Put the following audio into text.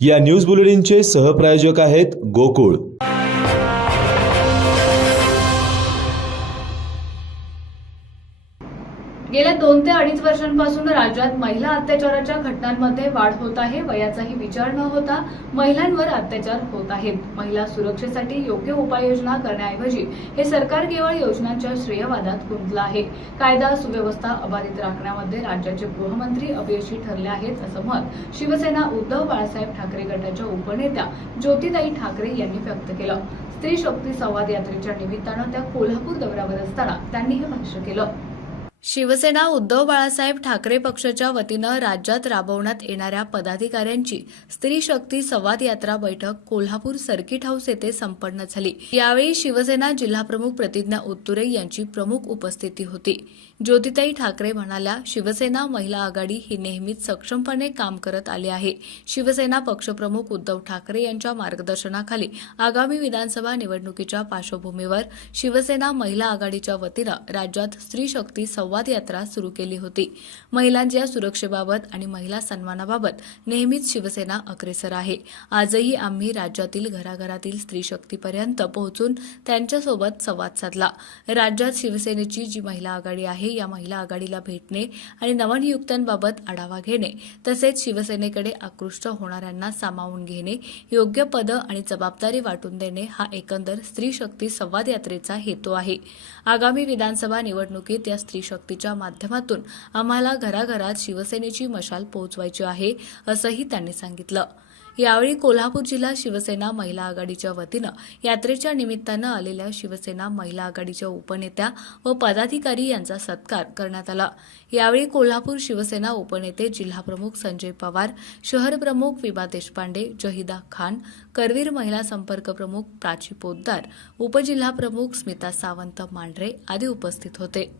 या न्यूज बुलेटिनचे सहप्रायोजक आहेत गोकुळ। गेल्या 2 ते 2.5 वर्षांपासून राज्यात महिला अत्याचाराच्या घटनांमध्ये वाढ होत आहे। वयाचाही विचार न होता महिलांवर अत्याचार होत आहेत। महिला सुरक्षेसाठी योग्य उपाययोजना करण्याऐवजी हे सरकार केवळ योजनांच्या श्रेयवादात गुंतलं आहे। कायदा सुव्यवस्था अबाधित राखण्यामध्ये राज्याचे गृहमंत्री अपयशी ठरले आहेत, असं मत शिवसेना उद्धव बाळासाहेब ठाकरे गटाच्या उपनेत्या ज्योतिताई ठाकरे यांनी व्यक्त केलं। स्त्री शक्ती संवाद यात्रेच्या निमित्तानं त्या कोल्हापूर दौऱ्यावर असताना त्यांनी हे भाष्य केलं। शिवसेना उद्धव बाळासाहेब ठाकरे पक्षाच्या वतीनं राज्यात राबवण्यात येणाऱ्या पदाधिकाऱ्यांची स्त्री शक्ती संवाद यात्रा बैठक कोल्हापूर सर्किट हाऊस येथे संपन्न झाली। यावेळी शिवसेना जिल्हाप्रमुख प्रतिज्ञा उत्तुरे यांची प्रमुख उपस्थिती होती। ज्योतिताई ठाकरे म्हणाल्या, शिवसेना महिला आघाडी ही नेहमीच सक्षमपणे काम करत आली आहे। शिवसेना पक्षप्रमुख उद्धव ठाकरे यांच्या मार्गदर्शनाखाली आगामी विधानसभा निवडणुकीच्या पार्श्वभूमीवर शिवसेना महिला आघाडीच्या वतीनं राज्यात स्त्री शक्ती संवाद यात्रा सुरू केली होती। महिलांच्या सुरक्षेबाबत आणि महिला सन्मानाबाबत नेहमीच शिवसेना अग्रेसर आहे। आजही आम्ही राज्यातील घराघरातील स्त्री शक्तीपर्यंत पोहोचून त्यांच्यासोबत संवाद साधला। राज्यात शिवसेनेची जी महिला आघाडी आहे या महिला आघाडीला भेटणे आणि नवनियुक्त्यांबाबत आढावा घेणे, तसेच शिवसेनेकडे आकृष्ट होणाऱ्यांना सामावून घेणे, योग्य पदं आणि जबाबदारी वाटून देणे हा एकंदर स्त्री शक्ती संवाद यात्रेचा हेतू आहे। आगामी विधानसभा निवडणुकीत या स्त्री शक्तीच्या माध्यमातून आम्हाला घराघरात शिवसेनेची मशाल पोहोचवायची आहे, असंही त्यांनी सांगितलं। यावेळी कोल्हापूर जिल्हा शिवसेना महिला आघाडीच्या वतीनं यात्रेच्या निमित्तानं आलेल्या शिवसेना महिला आघाडीच्या उपनेत्या व पदाधिकारी यांचा सत्कार करण्यात आला। यावेळी कोल्हापूर शिवसेना उपनेते जिल्हाप्रमुख संजय पवार, शहर प्रमुख विभा देशपांडे, जहिदा खान, करवीर महिला संपर्क प्रमुख प्राची पोद्दार, उपजिल्हाप्रमुख स्मिता सावंत मांढरे आदी उपस्थित होते।